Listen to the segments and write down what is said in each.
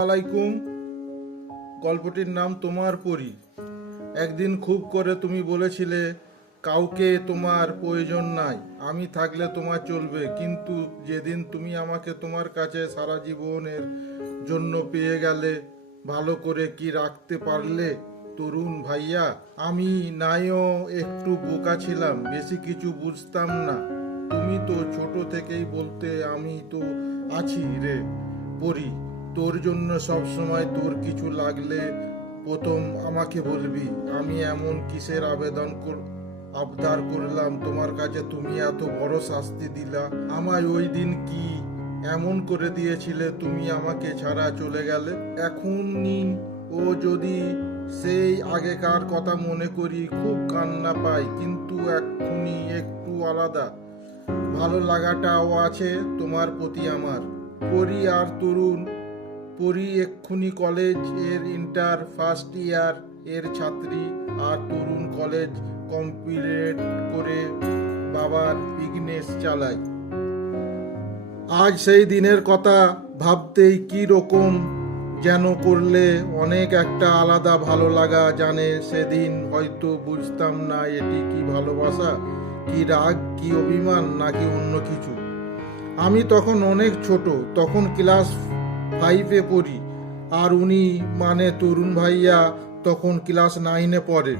আলাইকুম। গল্পটির নাম তোমার পরী। একদিন খুব করে তুমি বলেছিলে কাউকে তোমার প্রয়োজন নাই, আমি থাকলে তোমার চলবে। কিন্তু যেদিন তুমি আমাকে তোমার কাছে সারা জীবনের জন্য পেয়ে গেলে, ভালো করে কি রাখতে পারলে তরুণ ভাইয়া? আমি নাইও একটু বোকা ছিলাম, বেশি কিছু বুঝতাম না। তুমি তো ছোট থেকেই বলতে আমি তো আছি রে পড়ি, তোর জন্য সব সময়, তোর কিছু লাগলে প্রথম আমাকে বলবি। আমি এমন কিসের আবদার করলাম তোমার কাছে, তুমি এত বড় শাস্তি দিলা আমায়? ওই দিন কি এমন করে দিয়েছিলে তুমি আমাকে ছাড়া চলে গেলে? এখনই ও যদি সেই আগেকার কথা মনে করি খুব কান্না পাই, কিন্তু এখনই একটু আলাদা ভালো লাগাটাও আছে তোমার প্রতি আমার। পরি আর তরুণ পরি এক্ষুনি কলেজ এর ইন্টার ফার্স্ট ইয়ার এর ছাত্রী, আর তরুণ কলেজ কমপ্লিট করে বাবার বিজনেস চালায়। আজ সেই দিনের কথা ভাবতেই কি রকম যেন করলে অনেক একটা আলাদা ভালো লাগা। জানে সেদিন হয়তো বুঝতাম না এটি কি ভালোবাসা, কি রাগ, কি অভিমান, নাকি অন্য কিছু। আমি তখন অনেক ছোট, তখন ক্লাস 5-এ পড়ি, আর উনি মানে তরুণ ভাইয়া তখন ক্লাস 9-এ পড়ে।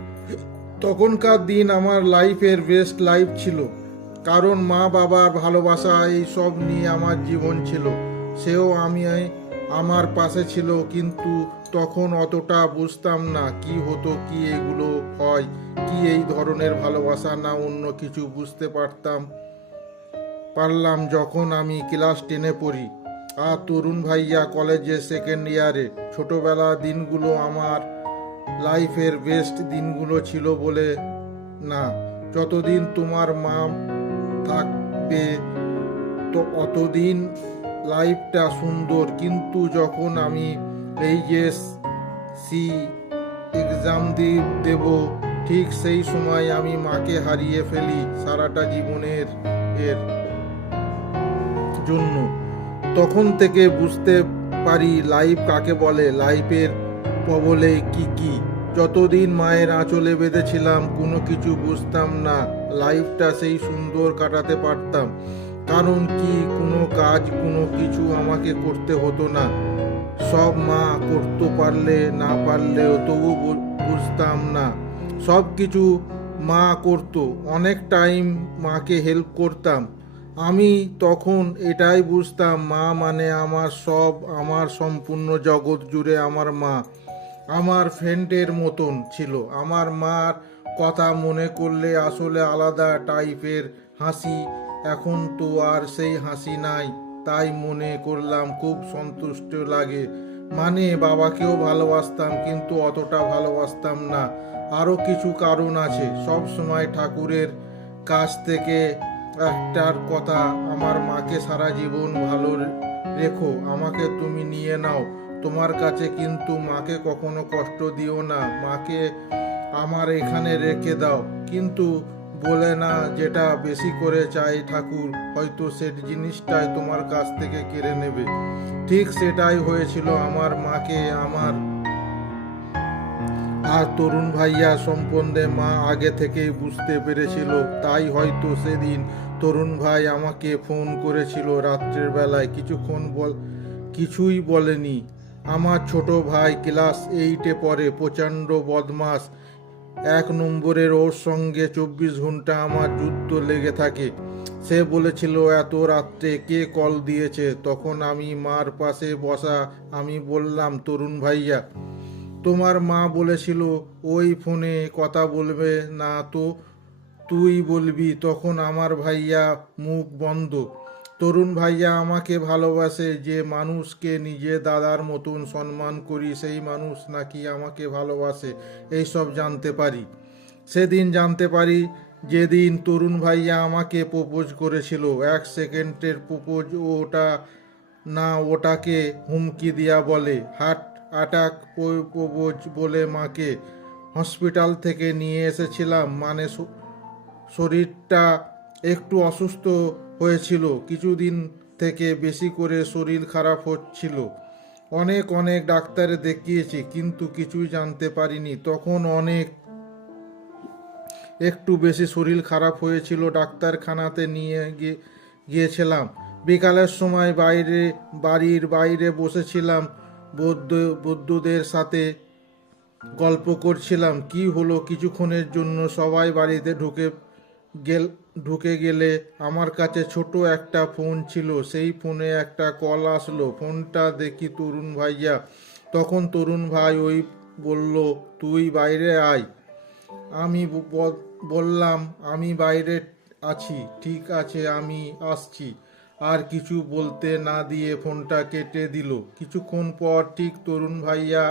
তখনকার দিন আমার লাইফের বেস্ট লাইফ ছিল, কারণ মা বাবার ভালোবাসা এই সব নিয়ে আমার জীবন ছিল। সেও আমি আমার পাশে ছিল, কিন্তু তখন অতটা বুঝতাম না কি হতো, কি এগুলো হয়, কি এই ধরনের ভালোবাসা না অন্য কিছু। বুঝতে পারলাম যখন আমি ক্লাস 10-এ পড়ি, আর তরুণ ভাইয়া কলেজে সেকেন্ড ইয়ারে। ছোটবেলা দিনগুলো আমার লাইফের বেস্ট দিনগুলো ছিল বলে না। যতদিন তোমার মা থাকবে তো অতদিন লাইফটা সুন্দর। কিন্তু যখন আমি এইচএসসি এক্সাম দেব, ঠিক সেই সময় আমি মাকে হারিয়ে ফেলি সারাটা জীবনের এর জন্য। তখন থেকে বুঝতে পারি লাইফ কাকে বলে, লাইফের কবলে কি কি। যতদিন মায়ের আঁচলে বেঁধেছিলাম কোনো কিছু বুঝতাম না, লাইফটা সেই সুন্দর কাটাতে পারতাম। কারণ কি কোনো কাজ, কোনো কিছু আমাকে করতে হতো না। সব মা করতে পারলে না পারলেও তবু বুঝতাম না, সব কিছু মা করতো। অনেক টাইম মাকে হেল্প করতাম। আমি তখন এটাই বুঝতাম মা মানে আমার সব, আমার সম্পূর্ণ জগৎ জুড়ে আমার মা আমার ফ্রেন্ডের মতন ছিল। আমার মার কথা মনে করলে আসলে আলাদা টাইপের হাসি। এখন তো আর সেই হাসি নাই, তাই মনে করলাম খুব সন্তুষ্ট লাগে। মানে বাবাকেও ভালোবাসতাম, কিন্তু অতটা ভালোবাসতাম না। আরও কিছু কারণ আছে। সব সময় ঠাকুরের কাছ থেকে একটার কথা, আমার মাকে সারা জীবন ভালো রেখো, আমাকে তুমি নিয়ে নাও তোমার কাছে, কিন্তু মাকে কখনো কষ্ট দিও না, মাকে আমার এখানে রেখে দাও। কিন্তু বলে না, যেটা বেশি করে চাই ঠাকুর, হয়তো সে জিনিসটাই তোমার কাছ থেকে কেড়ে নেবে। ঠিক সেটাই হয়েছিল আমার মাকে আমার আর তরুণ ভাইয়া সম্বন্ধে মা আগে থেকেই বুঝতে পেরেছিল। তাই হয়তো সেদিন তরুণ ভাই আমাকে ফোন করেছিল রাত্রের বেলায়, কিছুই বলেনি। আমার ছোট ভাই ক্লাস 8-এ পড়ে, প্রচণ্ড বদমাস, 1 নম্বরের। ওর সঙ্গে 24 ঘন্টা আমার যুদ্ধ লেগে থাকে। সে বলেছিল এত রাত্রে কে কল দিয়েছে। তখন আমি মার পাশে বসা, আমি বললাম তরুণ ভাইয়া, তোমার মা বলেছিল ওই ফোনে কথা বলবে না তো তুই বলবি। তখন আমার ভাইয়া মুখ বন্ধ। তরুণ ভাইয়া আমাকে ভালোবাসে, যে মানুষকে নিজে দাদার মতন সম্মান করি সেই মানুষ নাকি আমাকে ভালোবাসে, এইসব জানতে পারি। সেদিন জানতে পারি যেদিন তরুণ ভাইয়া আমাকে প্রপোজ করেছিল। 1 সেকেন্ডের প্রপোজ, ওটা না ওটাকে হুমকি দিয়া বলে। হার্ট অ্যাটাক প্রপোজ বলে মাকে হসপিটাল থেকে নিয়ে এসেছিলাম। মানে শরীরটা একটু অসুস্থ হয়েছিল কিছুদিন থেকে, বেশি করে শরীর খারাপ হচ্ছিল। অনেক অনেক ডাক্তারে দেখিয়েছি কিন্তু কিছুই জানতে পারিনি। তখন একটু বেশি শরীর খারাপ হয়েছিল, ডাক্তারখানাতে নিয়ে গিয়েছিলাম। বিকালের সময় বাড়ির বাইরে বসেছিলাম, বৌদ্ধদের সাথে গল্প করছিলাম। কি হলো, কিছুক্ষণের জন্য সবাই বাড়িতে ঢুকে গেলে আমার কাছে ছোট একটা ফোন ছিল। সেই ফোনে একটা কল আসলো। ফোনটা দেখি তরুণ ভাইয়া। তখন তরুণ ভাই ওই বলল, তুই বাইরে আয়। আমি বললাম, আমি বাইরে আছি। ঠিক আছে, আমি আসছি। আর কিছু বলতে না দিয়ে ফোনটা কেটে দিল। কিছুক্ষণ পর ঠিক তরুণ ভাইয়া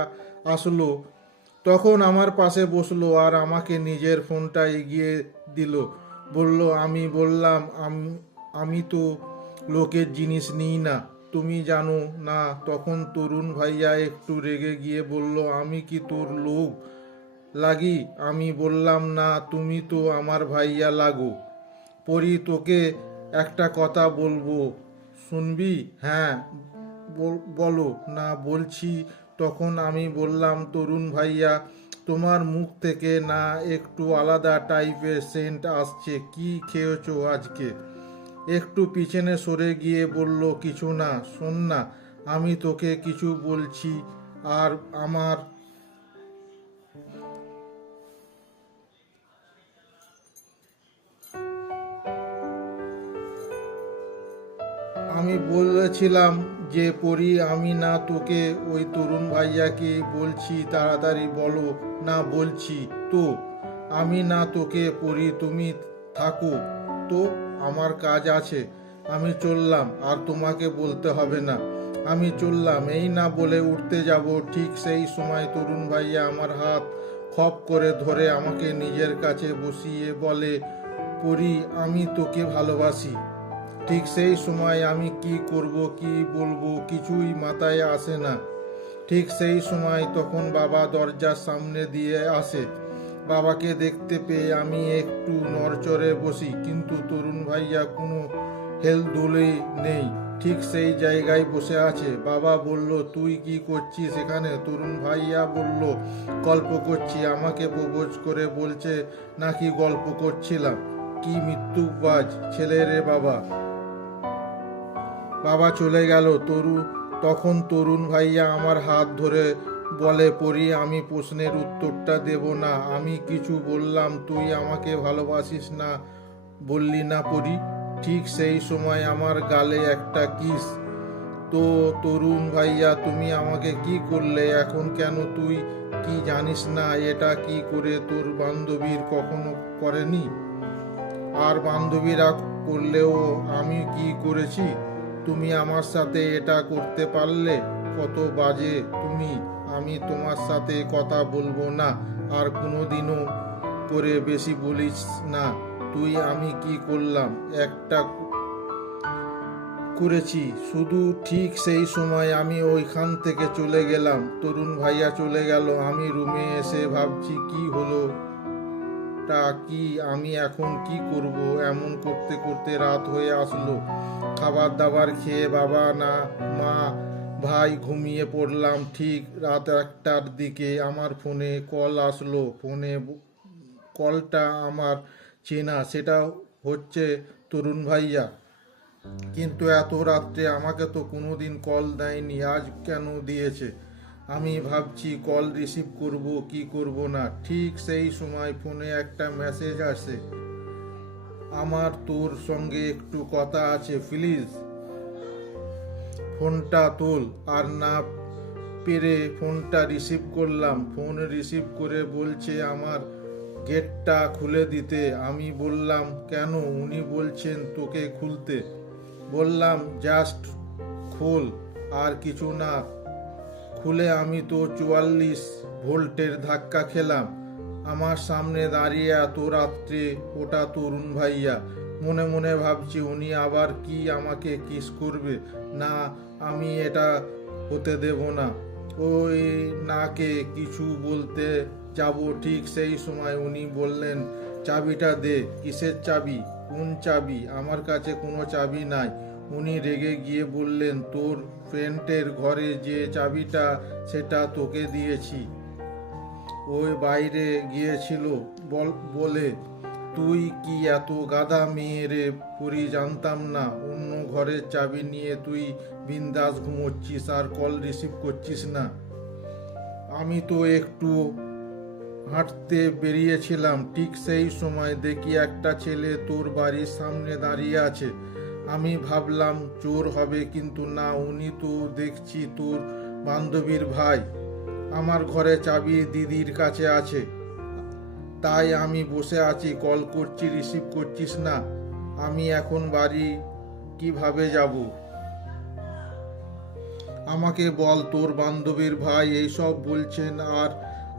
আসলো। তখন আমার পাশে বসলো আর আমাকে নিজের ফোনটা এগিয়ে দিল। বলল, আমি বললাম, আমি তো লোকের জিনিস নিই না, তুমি জানো না। তখন তরুণ ভাইয়া একটু রেগে গিয়ে বলল, আমি কি তোর লোক লাগি? আমি বললাম, না, তুমি তো আমার ভাইয়া লাগো। পরি, তোকে একটা কথা বলবো, শুনবি? হ্যাঁ, বলো না, বলছি। তখন আমি বললাম, তরুণ ভাইয়া, তোমার মুখ থেকে না একটু আলাদা টাইপের সেন্ট আসছে। কি খেয়েছো আজকে? একটু পিছনে সরে গিয়ে বলল, কিছু না। শোন না, আমি তোকে কিছু বলছি। আর আমার আমি বলেছিলাম যে, পরি, আমি না তোকে। ওই তরুণ ভাইয়াকে বলছি, তাড়াতাড়ি বলো না। বলছি তো, আমি না তোকে। পরি, তুমি থাকো তো, আমার কাজ আছে। আমি চললাম, আর তোমাকে বলতে হবে না। আমি চললাম, এই না বলে উঠতে যাব, ঠিক সেই সময় তরুণ ভাইয়া আমার হাত খপ করে ধরে আমাকে নিজের কাছে বসিয়ে বলে, পরি, আমি তোকে ভালোবাসি। ঠিক সেই সময় আমি কি করব, কি বলবো, কিছুই মাথায় আসে না। ঠিক সেই সময় তখন বাবা দরজার সামনে দিয়ে আসে। বাবাকে দেখতে পেয়ে আমি একটু নড়চড়ে বসি, কিন্তু তরুণ ভাইয়া কোনো হেলদোলে নেই, ঠিক সেই জায়গায় বসে আছে। বাবা বলল, তুই কি করছিস এখানে? তরুণ ভাইয়া বলল, গল্প করছি। আমাকে প্রপোজ করে বলছে নাকি গল্প করছিলাম? কি মৃত্যুবাজ ছেলে রে বাবা। বাবা চলে গেল। তখন তরুণ ভাইয়া আমার হাত ধরে বলে, পরি, আমি প্রশ্নের উত্তরটা দেব না। আমি কিছু বললাম, তুই আমাকে ভালোবাসিস না বললি না পরি? ঠিক সেই সময় আমার গালে একটা কিস। তো তরুণ ভাইয়া, তুমি আমাকে কি করলে এখন? কেন, তুই কি জানিস না এটা কি করে তোর বান্ধবীর কখনো করেনি? আর বান্ধবীরা করলেও আমি কি করেছি? তুমি আমার সাথে এটা করতে পারলে? কত বাজে তুমি। আমি তোমার সাথে কথা বলবো না আর কোনোদিনও। করে বেশি বলিস না তুই। আমি কি করলাম? একটা করেছি শুধু। ঠিক সেই সময় আমি ওইখান থেকে চলে গেলাম। তরুণ ভাইয়া চলে গেল। আমি রুমে এসে ভাবছি, কি হলো টা কি, আমি এখন কি করব? এমন করতে করতে রাত হয়ে আসলো। খাবার দাবার খেয়ে বাবা, না মা, ভাই ঘুমিয়ে পড়লাম। ঠিক রাত 1টার দিকে আমার ফোনে কল আসলো। কলটা আমার চেনা, সেটা হচ্ছে তরুণ ভাইয়া। কিন্তু এত রাত্রে আমাকে তো কোনোদিন কল দেয়নি, আজ কেন দিয়েছে? আমি ভাবছি কল রিসিভ করব কি করব না। ঠিক সেই সময় ফোনে একটা মেসেজ আসে, আমার তোর সঙ্গে একটু কথা আছে, প্লিজ ফোনটা তোল। আর না পেরে ফোনটা রিসিভ করলাম। ফোন রিসিভ করে বলছে আমার গেটটা খুলে দিতে। আমি বললাম, কেন? উনি বলছেন তোকে খুলতে। বললাম, জাস্ট খোল, আর কিছু না। খুলে আমি তো 44 ভোল্টের ধাক্কা খেলাম। আমার সামনে দাঁড়িয়ে এত রাত্রে ওটা তরুণ ভাইয়া। মনে মনে ভাবছি, উনি আবার কি আমাকে কিস করবে? না, আমি এটা হতে দেব না। ওই নাকে কিছু বলতে যাব, ঠিক সেই সময় উনি বললেন, চাবিটা দে। কিসের চাবি? কোন চাবি? আমার কাছে কোনো চাবি নাই। উনি রেগে গিয়ে বললেন, তোর ফ্রেন্ডের ঘরে যে চাবিটা সেটা তোকে দিয়েছি, ওই বাইরে গিয়েছিল বলে। তুই কি এত গাধা মেয়ে রে পরি, জানতাম না। অন্য ঘরের চাবি নিয়ে তুই বিন্দাস ঘুমোচ্ছিস আর কল রিসিভ করছিস না। আমি তো একটু হাঁটতে বেরিয়েছিলাম, ঠিক সেই সময় দেখি একটা ছেলে তোর বাড়ির সামনে দাঁড়িয়ে আছে। আমি ভাবলাম চোর হবে, কিন্তু না, উনি তো দেখছি তোর বান্ধবীর ভাই। আমার ঘরে চাবি দিদির কাছে আছে, তাই আমি বসে আছি, কল করছি, রিসিভ করছিস না। আমি এখন বাড়ি কিভাবে যাব? আমাকে বল, তোর বান্ধবীর ভাই এইসব বলছেন আর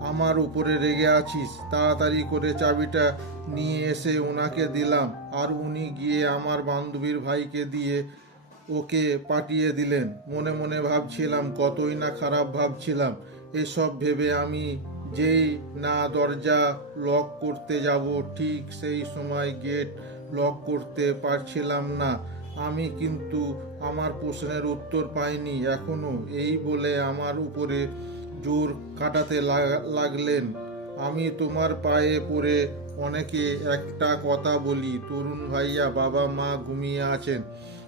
আমার উপরে রেগে আছিস। তাড়াতাড়ি করে চাবিটা নিয়ে এসে ওনাকে দিলাম, আর উনি গিয়ে আমার বান্ধবীর ভাইকে দিয়ে ওকে পাঠিয়ে দিলেন। মনে মনে ভাবছিলাম, কতই না খারাপ ভাবছিলাম। এসব ভেবে আমি যেই না দরজা লক করতে যাব, ঠিক সেই সময় গেট লক করতে পারছিলাম না আমি, কিন্তু আমার প্রশ্নের উত্তর পাইনি এখনো। এই বলে আমার উপরে জোর কাটাতে লাগলেন। আমি তোমার পায়ে পড়ে অনেকে একটা কথা বলি, তরুণ ভাইয়া, বাবা মা ঘুমিয়ে আছেন,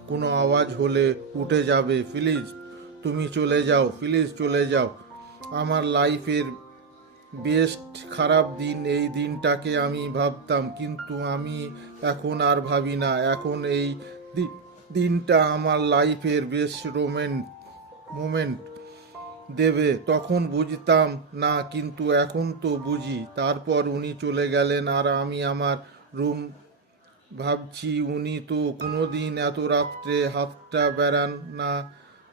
কোনো আওয়াজ হলে উঠে যাবে। প্লিজ তুমি চলে যাও, প্লিজ চলে যাও। আমার লাইফের বেস্ট খারাপ দিন এই দিনটাকে আমি ভাবতাম, কিন্তু আমি এখন আর ভাবি না। এখন এই দিনটা আমার লাইফের বেস্ট মোমেন্ট দেবে। তখন বুঝতাম না, কিন্তু এখন তো বুঝি। তারপর উনি চলে গেলেন আর আমি আমার রুম ভাবছি, উনি তো কোনোদিন এত রাত্রে হাতটা বেড়ান না,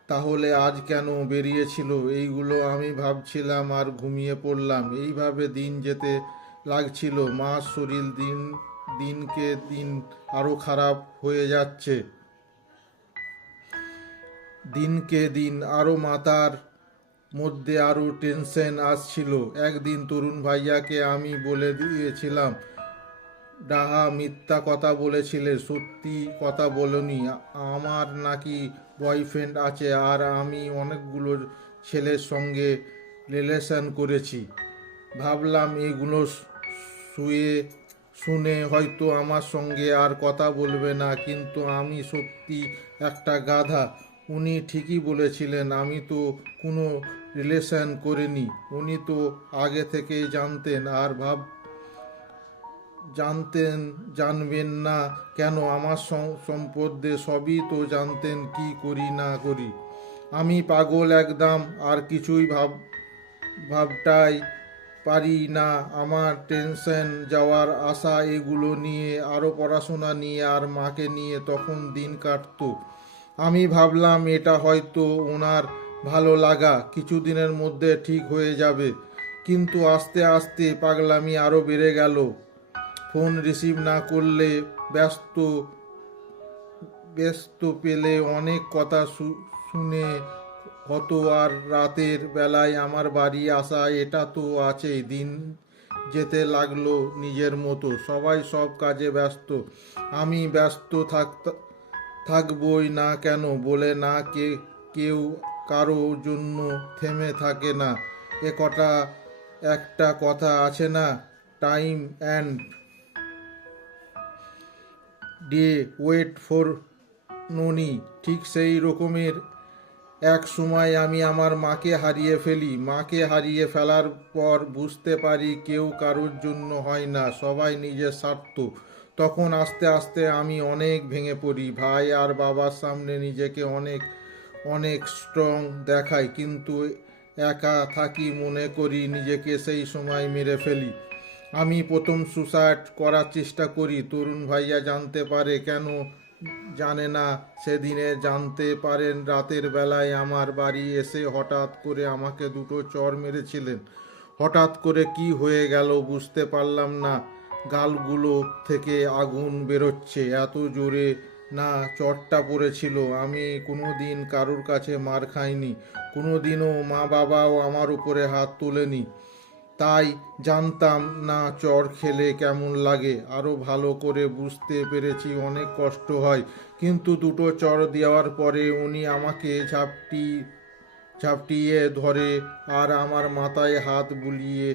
তাহলে আজ কেন বেরিয়েছিল? এইগুলো আমি ভাবছিলাম আর ঘুমিয়ে পড়লাম। এইভাবে দিন যেতে লাগছিল। মার শরীর দিনকে দিন আরো খারাপ হয়ে যাচ্ছে, দিনকে দিন আরো মাথার মধ্যে আরো টেনশন আসছিল। একদিন তরুণ ভাইয়াকে আমি বলে দিয়েছিলাম, ডাহা মিথ্যা কথা বলেছিলে, সত্যি কথা বলনি। আমার নাকি বয়ফ্রেন্ড আছে আর আমি অনেকগুলো ছেলের সঙ্গে রিলেশন করেছি। ভাবলাম এগুলো শুয়ে শুনে হয়তো আমার সঙ্গে আর কথা বলবে না, কিন্তু আমি সত্যি একটা গাধা। উনি ঠিকই বলেছিলেন, আমি তো কোনো রিলেশন করিনি। উনি তো আগে থেকেই জানতেন, আর জানবেন না কেন? আমার সম্পর্কে সবই তো জানতেন, কি করি না করি। আমি পাগল একদম, আর কিছুই ভাবটাই পারি না। আমার টেনশন, যাওয়ার আশা, এগুলো নিয়ে, আরও পড়াশোনা নিয়ে আর মাকে নিয়ে তখন দিন কাটতো। আমি ভাবলাম এটা হয়তো ওনার ভালো লাগা, কিছুদিনের মধ্যে ঠিক হয়ে যাবে। কিন্তু আস্তে আস্তে পাগলামি আরও বেড়ে গেল। ফোন রিসিভ না করলে ব্যস্ত ব্যস্ত পেলে অনেক কথা শুনে হতো, আর রাতের বেলায় আমার বাড়ি আসা, এটা তো আছেই। দিন যেতে লাগলো নিজের মতো, সবাই সব কাজে ব্যস্ত। আমি ব্যস্ত থাকবই না কেন বলে না, কেউ কারো জন্য থেমে থাকে না। একটা কথা আছে না, time and day wait for none. ঠিক সেই রকমের এক সময় আমি আমার মাকে হারিয়ে ফেলি। মাকে হারিয়ে ফেলার পর বুঝতে পারি, কেউ কারোর জন্য হয় না, সবাই নিজের স্বার্থ। তখন আস্তে আস্তে আমি অনেক ভেঙে পড়ি। ভাই আর বাবার সামনে নিজেকে অনেক অনেক স্ট্রং দেখাই, কিন্তু একা থাকি মনে করি নিজেকে সেই সময় মেরে ফেলি। আমি প্রথম সুসাইড করার চেষ্টা করি। তরুণ ভাইয়া জানতে পারে, কেন জানে না, সেদিনে জানতে পারেন রাতের বেলায় আমার বাড়ি এসে হঠাৎ করে আমাকে দুটো চড় মেরেছিলেন। হঠাৎ করে কি হয়ে গেল বুঝতে পারলাম না। গালগুলো থেকে আগুন বেরোচ্ছে, এত জোরে না চড়টা পড়েছিল। আমি কোনো দিন কারোর কাছে মার খাইনি, কোনো দিনও মা বাবাও আমার উপরে হাত তোলেনি। তাই জানতাম না চর খেলে কেমন লাগে। আরও ভালো করে বুঝতে পেরেছি অনেক কষ্ট হয়। কিন্তু দুটো চর দেওয়ার পরে উনি আমাকে ঝাপটিয়ে ধরে আর আমার মাথায় হাত বুলিয়ে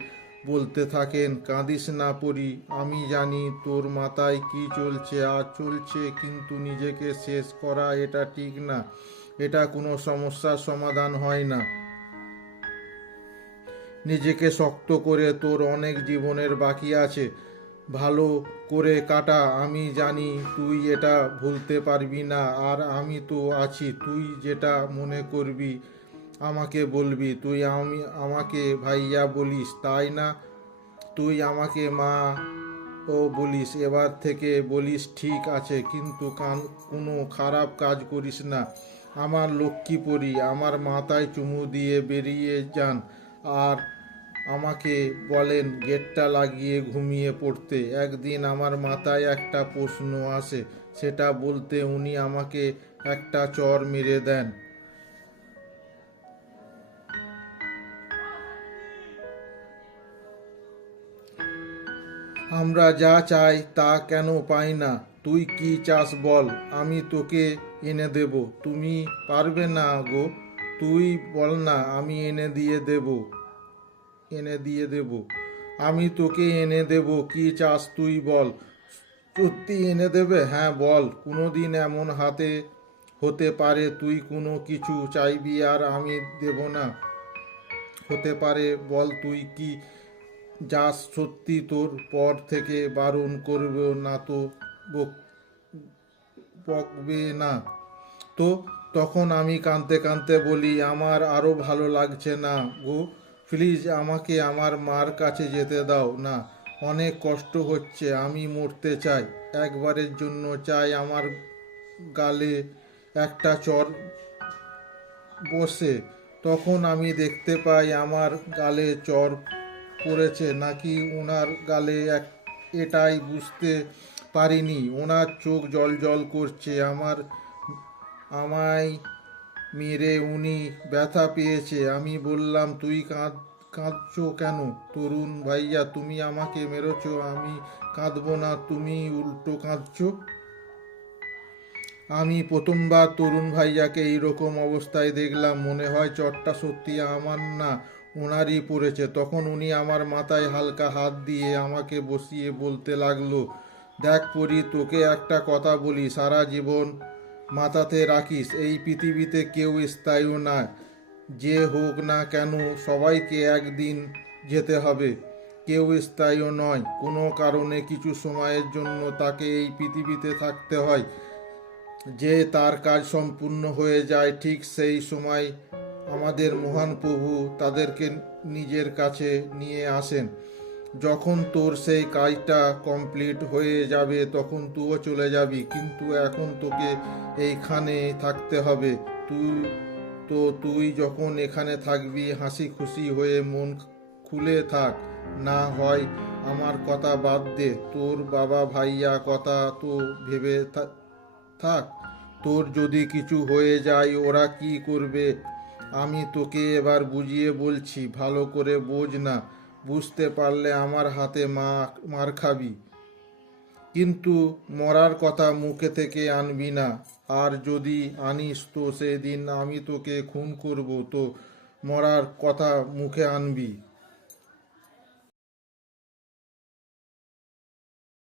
বলতে থাকেন, কাঁদিস না পরি, আমি জানি তোর মাথায় কি চলছে। আর চলছে, কিন্তু নিজেকে শেষ করা এটা ঠিক না। এটা কোনো সমস্যার সমাধান হয় না। নিজেকে শক্ত করে, তোর অনেক জীবনের বাকি আছে, ভালো করে কাটা। আমি জানি তুই এটা ভুলতে পারবি না, আর আমি তো আছি। তুই যেটা মনে করবি আমাকে বলবি। তুই আমাকে ভাইয়া বলিস, তাই না? তুই আমাকে মা ও বলিস। এবার থেকে বলিস, ঠিক আছে, কিন্তু কোনো খারাপ কাজ করিস না। আমার লক্ষ্মী পরি। আমার মাথায় চুমু দিয়ে বেরিয়ে যান আর আমাকে বলেন গেটটা লাগিয়ে ঘুমিয়ে পড়তে। একদিন আমার মাথায় একটা প্রশ্ন আসে, সেটা বলতে উনি আমাকে একটা চর মেরে দেন। আমরা যা চাই তা কেন পাই না? তুই কি চাস বল, আমি তোকে এনে দেব। তুমি পারবে না গো, তুই বল না, আমি এনে দিয়ে দেব। আমি তোকে এনে দেব। কি চাস তুই বল। সত্যি এনে দেবে? হ্যাঁ বল। কোনোদিন এমন হতে পারে তুই কোনো কিছু চাইবি আর আমি দেব না? হতে পারে, বল তুই কি যাস সত্যি? তোর পর থেকে বারণ করবে না তো? বকবে না তো? তখন আমি কাঁদতে কাঁদতে বলি, আমার আরো ভালো লাগছে না গো, প্লিজ আমাকে আমার মার কাছে যেতে দাও না। অনেক কষ্ট হচ্ছে, আমি মরতে চাই। একবারের জন্য চাই আমার গালে একটা চড় বসে। তখন আমি দেখতে পাই আমার গালে চড় পড়েছে নাকি ওনার গালে, এটাই বুঝতে পারিনি। ওনার চোখ জল জল করছে। আমায় মেরে উনি ব্যথা পেয়েছে। আমি বললাম, তুই কাঁদছো কেন তরুণ ভাইয়া? তুমি আমাকে মেরেছো, আমি কাঁদবো না, তুমি উল্টো কাঁদছো। আমি প্রথমবার তরুণ ভাইয়াকে এইরকম অবস্থায় দেখলাম। মনে হয় চটটা সত্যি আমার না, ওনারই পড়েছে। তখন উনি আমার মাথায় হালকা হাত দিয়ে আমাকে বসিয়ে বলতে লাগলো, দেখ পরি, তোকে একটা কথা বলি, সারা জীবন মাথাতে রাখিস, এই পৃথিবীতে কেউ স্থায়ী না। যে হোক না কেন, সবাইকে একদিন যেতে হবে। কেউ স্থায়ী নয়। কোনো কারণে কিছু সময়ের জন্য তাকে এই পৃথিবীতে থাকতে হয়। যে তার কাজ সম্পূর্ণ হয়ে যায়, ঠিক সেই সময় আমাদের মহান প্রভু তাদেরকে নিজের কাছে নিয়ে আসেন। যখন তোর সেই কাজটা কমপ্লিট হয়ে যাবে তখন তুইও চলে যাবি, কিন্তু এখন তোকে এইখানে থাকতে হবে। তুই যখন এখানে থাকবি হাসি খুশি হয়ে মন খুলে থাক। না হয় আমার কথা বাদ দে, তোর বাবা ভাইয়া কথা তো ভেবে থাক। তোর যদি কিছু হয়ে যায় ওরা কি করবে? আমি তোকে এবার বুঝিয়ে বলছি, ভালো করে বোঝ না। বুঝতে পারলে আমার হাতে মার খাবি, কিন্তু মরার কথা মুখে থেকে আনবি না। আর যদি আনিস তো সেদিন আমি তোকে খুন করব। তো মরার কথা মুখে আনবি।